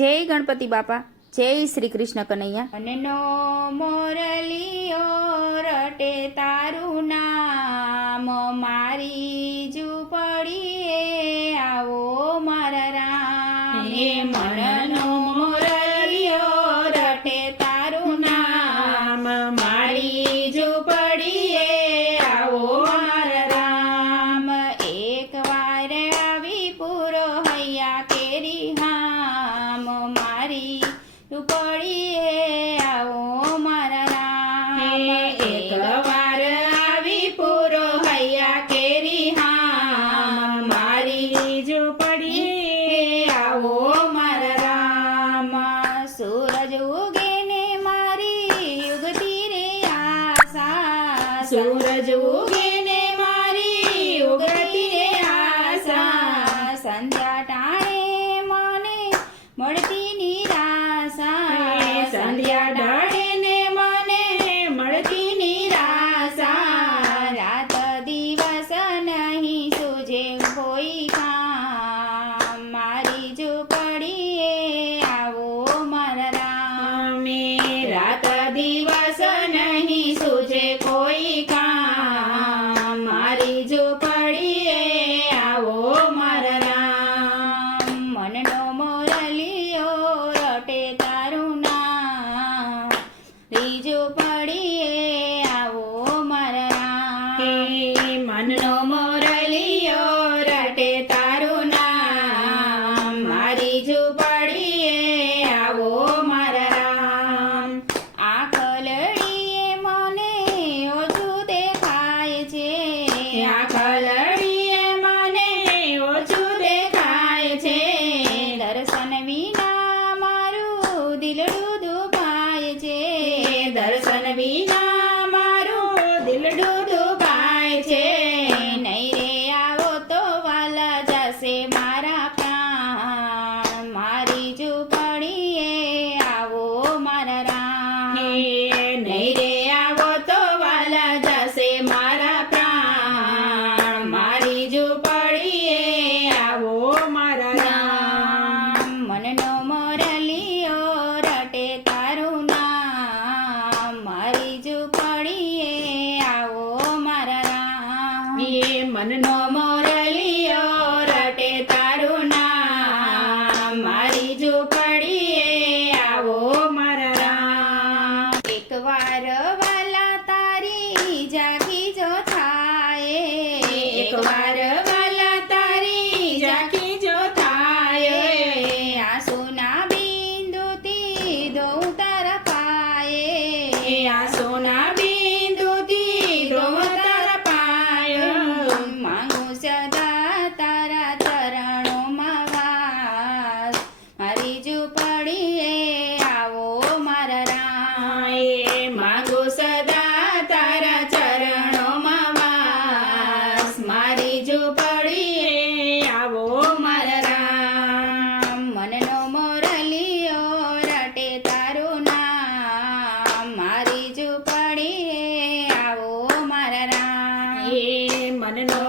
જય ગણપતિ બાપા, જય શ્રી કૃષ્ણ કનૈયા. મનનો મોરલિયો રટે તારું નામ, મારી ઝૂંપડીએ આવો મારા રામ. હે મનનો મોરલિયો રટે તારું નામ, મારી ઝૂંપડીએ આવો મારા રામ. એક વાર આવી પૂરો હૈયા કેરી હામ, મારી ઝૂંપડીએ આવો મારા રામ. એક વાર આવી પૂરો હૈયા કેરી હામ, મારી ઝૂંપડીએ આવો મારા રામ. સૂરજ ઉગે ને મારી ઉગતી રે આશા, સૂરજ ઉગે ને મારી ઉગતી રે આશા, સંધ્યા ટાણે મને મળતી નિરાશા, સંધ્યા ટાણે ને મને મળતી નિરાશા. રાત દિવસ નહીં સૂજે કોઈ કામ, મારી ઝૂંપડીએ આવો મારા રામ. રાત દિવસ નહીં સૂજે કોઈ કામ, મારી ઝૂંપડીએ આવો મારા રામ. મનનો મોરલિયો રટે તારું નામ, મારી ઝૂંપડીએ આવો મારા રામ. મનનો મોરલિયો રટે તારું નામ, મારી ઝૂંપડીએ આવો મારા રામ. આખલડીએ મને ઓછું દેખાય છે, આખલડીએ મને ઓછું દેખાય છે, દર્શન વિના મારું દિલડું દુભાય છે, દર્શન વિના મારું દિલડું દુભાય છે. નહીં રે આવો તો વાલા જશે મારા પ્રાણ, મારી ઝૂંપડીએ આવો મારા રામ. નહીં રે આવો તો વાલા જશે મારા પ્રાણ, મારી ઝૂંપડીએ આવો મારા રામ. મનનો મોરલિયો રટે તારું નામ, મારી ઝૂંપડીએ આવો મારા રામ. મનનો મોરલિયો રટે તારું નામ, મારી ઝૂંપડીએ આવો મારા રામ. એક વાર વાલા તારી જાગી જો થાય, એક વાર વાલા તારી જાગી જો થાય, આંસુના બિંદુથી ધોઉં તારા પાયે, આંસુના બિંદુથી ધોઉં તારા પાય. માંગુ સદા તારા ચરણોમાં વાસ, મારી ઝૂંપડીએ આવો મારા રામ. માંગુ સદા તારા ચરણોમાં વાસ, મારી ઝૂંપડીએ આવો મારા રામ. મનનો મોરલિયો રટે તારું નામ, મારી ઝૂંપડીએ આવો મારા રામ. મનનો